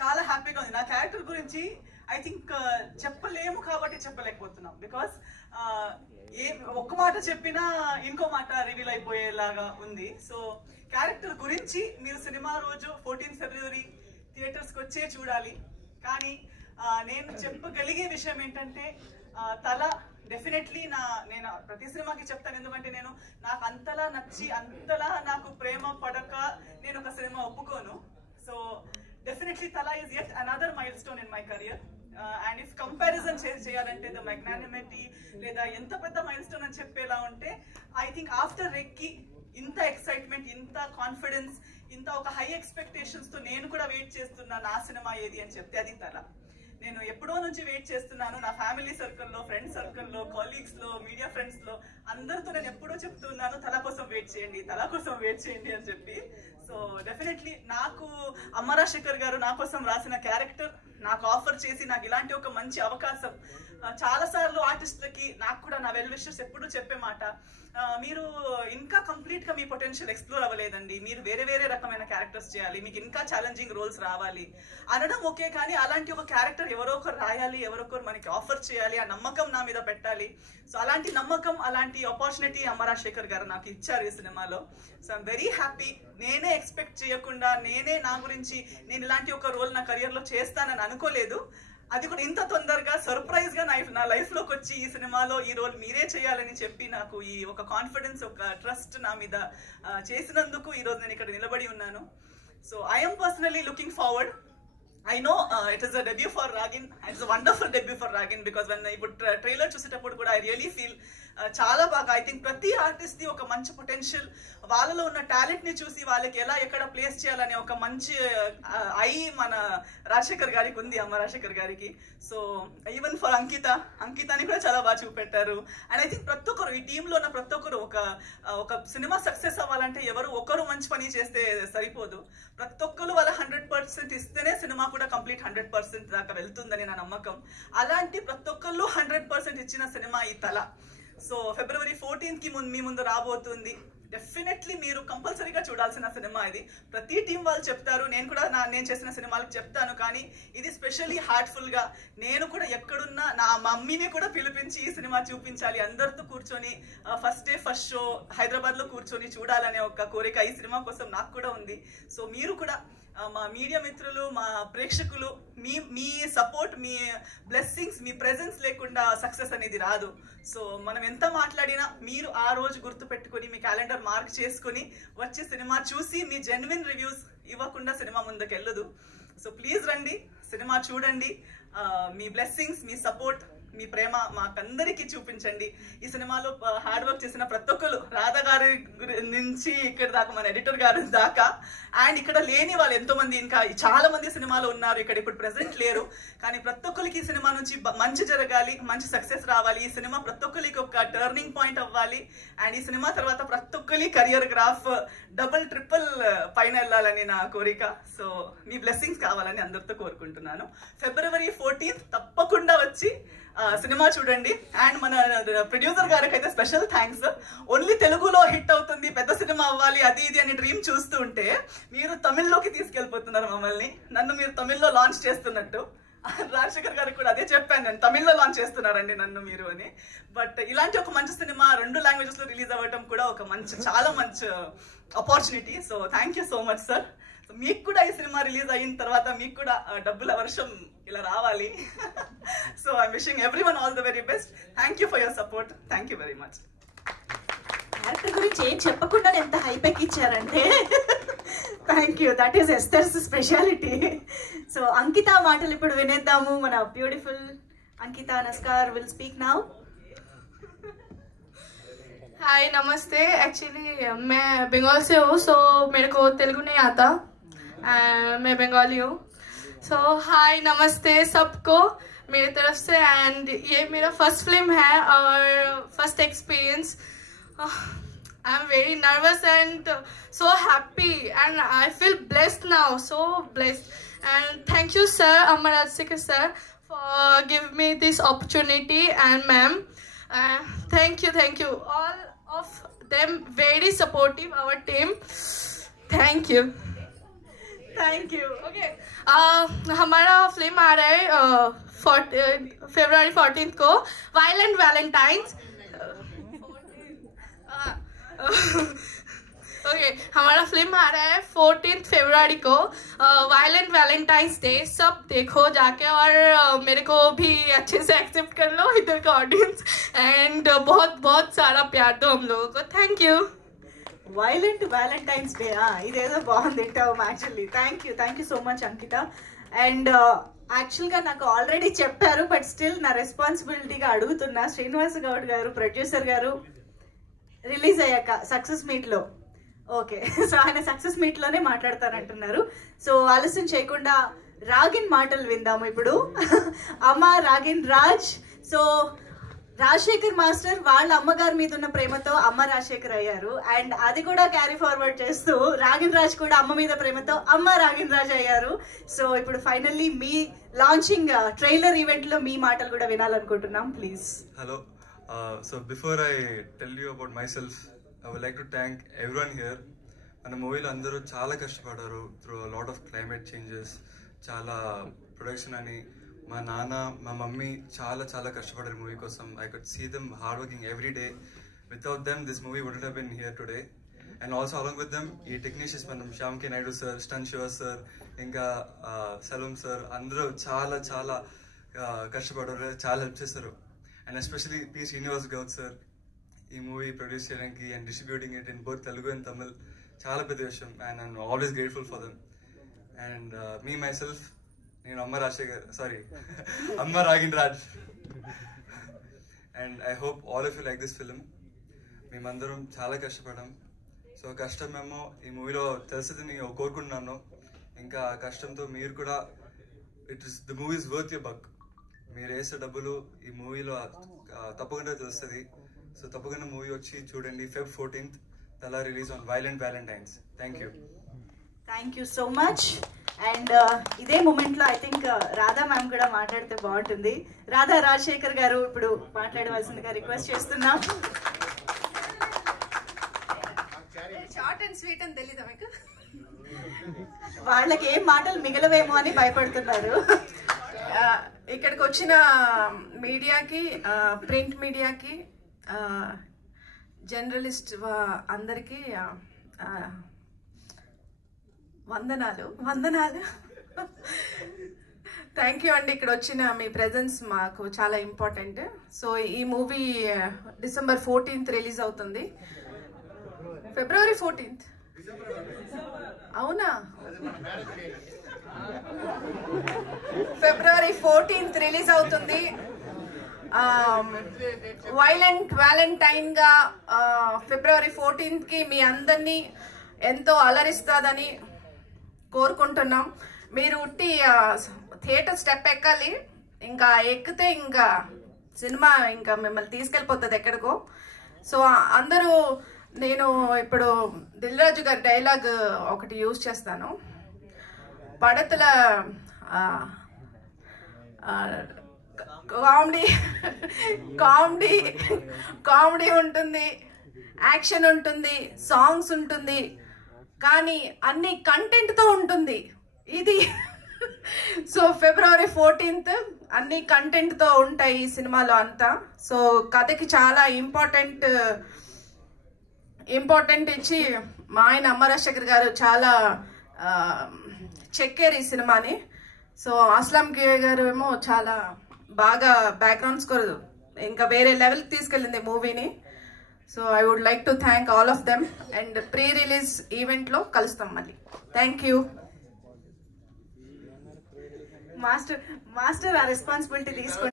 చాలా హ్యాపీగా ఉంది. నా క్యారెక్టర్ గురించి ఐ థింక్ చెప్పలేము కాబట్టి చెప్పలేకపోతున్నాం. బికాస్ ఒక్క మాట చెప్పినా ఇంకో మాట రివీల్ అయిపోయేలాగా ఉంది. సో క్యారెక్టర్ గురించి మీరు సినిమా రోజు 14 ఫిబ్రవరి థియేటర్స్కి వచ్చే చూడాలి. కానీ నేను చెప్పగలిగే విషయం ఏంటంటే తల డెఫినెట్లీ నేను ప్రతి సినిమాకి చెప్తాను. ఎందుకంటే నాకు అంతలా నచ్చి అంతలా నాకు ప్రేమ పడక నేను ఒక సినిమా ఒప్పుకోను. సో డెఫినెట్లీ తల is yet another mile stone in my career. And if comparison చేయాలంటే ద మ్యాగ్నానిమిటీ లేదా ఎంత పెద్ద మైల్ స్టోన్ అని చెప్పేలా ఉంటే ఐ థింక్ ఆఫ్టర్ రెక్కి ఇంత ఎక్సైట్మెంట్, ఇంత కాన్ఫిడెన్స్, ఇంత ఒక హై ఎక్స్పెక్టేషన్స్ తో నేను కూడా వెయిట్ చేస్తున్నా నా సినిమా ఏది అని చెప్తే అది తల. నేను ఎప్పుడో నుంచి వెయిట్ చేస్తున్నాను. నా ఫ్యామిలీ సర్కిల్లో, ఫ్రెండ్స్ సర్కిల్లో, కొలీగ్స్లో, మీడియా ఫ్రెండ్స్లో అందరితో నేను ఎప్పుడో చెప్తున్నాను తల కోసం వెయిట్ చేయండి, తల కోసం వెయిట్ చేయండి అని చెప్పి. సో డెఫినెట్లీ నాకు అమ్మ రాజశేఖర్ గారు నా కోసం రాసిన క్యారెక్టర్ నాకు ఆఫర్ చేసి నాకు ఇలాంటి ఒక మంచి అవకాశం చాలాసార్లు ఆర్టిస్టులకి నాకు కూడా నా వెల్ విషెస్ ఎప్పుడు చెప్పే మాట, మీరు ఇంకా కంప్లీట్గా మీ పొటెన్షియల్ ఎక్స్ప్లోర్ అవ్వలేదండి, మీరు వేరే వేరే రకమైన క్యారెక్టర్స్ చేయాలి, మీకు ఇంకా ఛాలెంజింగ్ రోల్స్ రావాలి అనడం ఓకే. కానీ అలాంటి ఒక క్యారెక్టర్ ఎవరో ఒకరు రాయాలి, ఎవరో ఒకరు మనకి ఆఫర్ చేయాలి, ఆ నమ్మకం నా మీద పెట్టాలి. సో అలాంటి నమ్మకం, అలాంటి ఆపర్చునిటీ అమ్మ రాజశేఖర్ గారు నాకు ఇచ్చారు ఈ సినిమాలో. So I'm very happy. నేనే ఎక్స్పెక్ట్ చేయకుండా నా గురించి నేను ఇలాంటి ఒక రోల్ నా కెరియర్లో చేస్తానని అనుకోలేదు. అది కూడా ఇంత తొందరగా సర్ప్రైజ్ గా నా లైఫ్ లోకి వచ్చి ఈ సినిమాలో ఈ రోల్ మీరే చేయాలని చెప్పి నాకు ఈ ఒక కాన్ఫిడెన్స్, ఒక ట్రస్ట్ నా మీద చేసినందుకు ఈ రోజు నేను ఇక్కడ నిలబడి ఉన్నాను. So I'm personally looking forward. I know it is a debut for Ragin. It's a wonderful debut for Ragin because when I put trailer చూసేటప్పుడు కూడా I really feel చాలా బాగా ఐ థింక్ ప్రతి ఆర్టిస్ట్ ది ఒక మంచి potential, వాళ్ళలో ఉన్న talent ని చూసి వాళ్ళకి ఎలా ఎక్కడ ప్లేస్ చేయాలనే ఒక మంచి ఐ మన రాజశేఖర్ గారికి ఉంది, అమ్మ రాజశేఖర్ గారికి. సో ఈవెన్ ఫర్ అంకితాని కూడా చాలా బాగా చూపెట్టారు. అండ్ ఐ థింక్ ప్రతి ఒక్కరు ఈ టీంలో ఉన్న ప్రతి ఒక్కరు ఒక సినిమా సక్సెస్ అవ్వాలంటే ఎవరు ఒకరు మంచి పని చేస్తే సరిపోదు. ప్రతి ఒక్కరు వాళ్ళ 100% ఇస్తేనే సినిమా కూడా కంప్లీట్ 100% దాకా వెళ్తుందని నా నమ్మకం. అలాంటి ప్రతి ఒక్కళ్ళు 100% ఇచ్చిన సినిమా ఈ తల. సో ఫిబ్రవరి 14కి మీ ముందు రాబోతుంది. డెఫినెట్లీ మీరు కంపల్సరీగా చూడాల్సిన సినిమా ఇది. ప్రతి టీం వాళ్ళు చెప్తారు, నేను కూడా నేను చేసిన సినిమాలకు చెప్తాను, కానీ ఇది స్పెషల్లీ హార్ట్ఫుల్ గా నేను కూడా ఎక్కడున్నా నా మమ్మీని కూడా పిలిపించి ఈ సినిమా చూపించాలి, అందరితో కూర్చొని first day first show Hyderabad లో కూర్చొని చూడాలనే ఒక కోరిక ఈ సినిమా కోసం నాకు కూడా ఉంది. సో మీరు కూడా మా మీడియా మిత్రులు, మా ప్రేక్షకులు, మీ సపోర్ట్, మీ బ్లెస్సింగ్స్, మీ ప్రెజెన్స్ లేకుండా సక్సెస్ అనేది రాదు. సో మనం ఎంత మాట్లాడినా మీరు ఆ రోజు గుర్తు పెట్టుకుని మీ క్యాలెండర్ మార్క్ చేసుకుని వచ్చే సినిమా చూసి మీ జెన్యున్ రివ్యూస్ ఇవ్వకుండా సినిమా ముందుకు వెళ్ళదు. సో ప్లీజ్ రండి, సినిమా చూడండి, మీ బ్లెస్సింగ్స్, మీ సపోర్ట్, మీ ప్రేమ మాకందరికీ చూపించండి. ఈ సినిమాలో హార్డ్ వర్క్ చేసిన ప్రతి ఒక్కరు, రాధా గారి నుంచి ఇక్కడ దాకా మన ఎడిటర్ గారి దాకా, అండ్ ఇక్కడ లేని వాళ్ళు ఎంతో మంది, ఇంకా చాలా మంది సినిమాలో ఉన్నారు, ఇక్కడ ఇప్పుడు ప్రెసెంట్ లేరు. కానీ ప్రతి ఒక్కరికి ఈ సినిమా నుంచి మంచి జరగాలి, మంచి సక్సెస్ రావాలి. ఈ సినిమా ప్రతి ఒక్కరికి ఒక టర్నింగ్ పాయింట్ అవ్వాలి. అండ్ ఈ సినిమా తర్వాత ప్రతి ఒక్కరి కెరియర్ గ్రాఫ్ డబుల్ ట్రిపుల్ పైన వెళ్ళాలని నా కోరిక. సో మీ బ్లెస్సింగ్స్ కావాలని అందరితో కోరుకుంటున్నాను. ఫిబ్రవరి 14 తప్పకుండా వచ్చి సినిమా చూడండి. అండ్ మన ప్రొడ్యూసర్ గారికి అయితే స్పెషల్ థ్యాంక్స్. ఓన్లీ తెలుగులో హిట్ అవుతుంది, పెద్ద సినిమా అవ్వాలి, అది ఇది అని డ్రీమ్ చూస్తూ ఉంటే మీరు తమిళ్లోకి తీసుకెళ్ళిపోతున్నారు మమ్మల్ని. నన్ను మీరు తమిళ్లో లాంచ్ చేస్తున్నట్టు రాజశేఖర్ గారికి కూడా అదే చెప్పాను, నేను తమిళ్లో లాంచ్ చేస్తున్నారండి నన్ను మీరు అని. బట్ ఇలాంటి ఒక మంచి సినిమా 2 లాంగ్వేజెస్ లో రిలీజ్ అవ్వటం కూడా ఒక చాలా మంచి opportunity. So thank you so much sir. మీకు కూడా ఈ సినిమా రిలీజ్ అయిన తర్వాత మీకు కూడా డబ్బుల వర్షం ఇలా రావాలి. So I'm wishing everyone all the very best. Thank you for your support. Thank you very much. Character గురించి ఏం చెప్పకుండా ఎంత హైపెక్ ఇచ్చారంటే thank you. That is Esther's speciality. So Ankita మాటలు ఇప్పుడు వినేద్దాము. మన beautiful Ankita Naskar will speak now. Hi नमस्ते. एक्चुअली मैं बंगाल से हूँ, सो मेरे को तेलुगु नहीं आता, मैं बंगाली हूँ. सो हाय नमस्ते सबको मेरी तरफ से. एंड ये मेरा फर्स्ट फिल्म है और first experience. I am very nervous and so happy and I feel blessed now, so blessed. And thank you sir, Amar Rajasekhar sir, for giving me this opportunity, and ma'am, thank you all of them, very supportive, our team. Thank you. Thank you. Okay हमारा film आ रहा है February 14th को, violent Valentine's. Okay हमारा film आ रहा है 14th February को, violent Valentine's day. सब देखो जाके और मेरे को भी अच्छे से एक्सेप्ट कर लो इधर का ऑडियंस, एंड बहुत बहुत सारा प्यार दो हम लोगों को. Thank you. Violent Valentine's day ఇదేదో బాగుంది term actually. Thank you so much Ankita. And యాక్చువల్గా నాకు ఆల్రెడీ చెప్పారు, బట్ స్టిల్ నా రెస్పాన్సిబిలిటీగా అడుగుతున్నా. శ్రీనివాస్ గౌడ్ గారు, ప్రొడ్యూసర్ గారు, రిలీజ్ అయ్యాక సక్సెస్ మీట్లో, ఓకే సో ఆయన సక్సెస్ మీట్లోనే మాట్లాడతారంటున్నారు. సో ఆలస్యం చేయకుండా రాగిన్ మాటలు విందాము ఇప్పుడు. అమ్మ రాగిన్ రాజ్. సో రాజశేఖర్ మాస్టర్ వాళ్ళ అమ్మగారి మీద ఉన్న ప్రేమతో అమ్మ రాజశేఖర్ అయ్యారు, అండ్ అది కూడా క్యారీ ఫార్వర్డ్ చేస్తూ రాగిన్ రాజ్ కూడా అమ్మ మీద ప్రేమతో అమ్మ రాగిన్ రాజ్ అయ్యారు. సో ఇప్పుడు ఫైనల్లీ మీ లాంచింగ్ ట్రైలర్ ఈవెంట్ లో మీ మాటలు కూడా వినాలనుకుంటున్నాం. Please. Hello. So before I tell you about myself, I would like to thank everyone here. మన మూవీలో అందరూ చాలా కష్టపడ్డారు through lot of climate changes, చాలా ప్రొడక్షన్ అని. మా నాన్న, మా మమ్మీ చాలా చాలా కష్టపడ్డారు మూవీ కోసం. I could see them hard working every day. Without them this movie wouldn't have been here today. And also along with them ఈ టెక్నీషియన్స్ మనం శ్యామ్ కే నాయుడు సార్, స్టన్ శివ సార్, ఇంకా సలూమ్ సార్, అందరూ చాలా చాలా కష్టపడ్డారు, చాలా హెల్ప్ చేస్తారు. And especially P Srinivas Goud sir ఈ మూవీ ప్రొడ్యూస్ చేయడానికి and distributing it in both Telugu and Tamil చాలా పెద్ద విషయం. And I'm always grateful for them. And మీ మై సెల్ఫ్, నేను అమ్మ రాజశేఖర్, సారీ అమ్మ Ragin Raj. And I hope all of you like this film. మేమందరం చాలా కష్టపడ్డాం. సో కష్టమేమో ఈ మూవీలో తెలుస్తుంది నేను కోరుకుంటున్నాను. ఇంకా ఆ కష్టంతో మీరు కూడా, the movie is worth your buck. మీరు వేసే డబ్బులు ఈ మూవీలో తప్పకుండా తెలుస్తుంది. సో తప్పకుండా మూవీ వచ్చి చూడండి. Feb 14th తలా release on violent Valentine's. Thank you so much. And ఇదే మూమెంట్లో ఐ థింక్ రాధా మ్యామ్ కూడా మాట్లాడితే బాగుంటుంది. రాధా రాజశేఖర్ గారు ఇప్పుడు మాట్లాడవలసిందిగా రిక్వెస్ట్ చేస్తున్నాం. షార్ట్ అండ్ స్వీట్ అని తెలీదా మీకు? వాళ్ళకి ఏం మాటలు మిగలవేమో అని భయపడుతున్నారు. ఇక్కడికి వచ్చిన మీడియాకి, ప్రింట్ మీడియాకి, జర్నలిస్ట్ అందరికీ వందనాలు. థ్యాంక్ యూ అండి. ఇక్కడ వచ్చిన మీ ప్రెజెన్స్ మాకు చాలా ఇంపార్టెంట్. సో ఈ మూవీ December 14th రిలీజ్ అవుతుంది. February 14th అవునా? February 14th రిలీజ్ అవుతుంది. వైలెంట్ వ్యాలంటైన్ గా February 14th కి మీ అందరినీ ఎంతో అలరిస్తుందని కోరుకుంటున్నాం. మీరు ఉట్టి థియేటర్ స్టెప్ ఎక్కాలి, ఇంకా ఎక్కితే ఇంకా సినిమా ఇంకా మిమ్మల్ని తీసుకెళ్ళిపోతుంది ఎక్కడికో. సో అందరూ, నేను ఇప్పుడు దిల్ రాజు గారి డైలాగ్ ఒకటి యూజ్ చేస్తాను. పడతల కామెడీ ఉంటుంది, యాక్షన్ ఉంటుంది, సాంగ్స్ ఉంటుంది, కానీ అన్ని కంటెంట్తో ఉంటుంది ఇది. సో February 14th అన్ని కంటెంట్తో ఉంటాయి ఈ సినిమాలో అంతా. సో కథకి చాలా ఇంపార్టెంట్ ఇచ్చి మా ఆయన అమ్మ రాజశేఖర్ గారు చాలా చెక్కారు ఈ సినిమాని. సో అస్లాం కే గారు ఏమో చాలా బాగా బ్యాక్గ్రౌండ్ స్కోర్ ఇంకా వేరే లెవెల్కి తీసుకెళ్ళింది మూవీని. So I would like to thank all of them. And pre release ఈవెంట్లో కలుస్తాం మళ్ళీ. Thank you. మాస్టర్ ఆ రెస్పాన్సిబిలిటీ తీసుకుంటారు.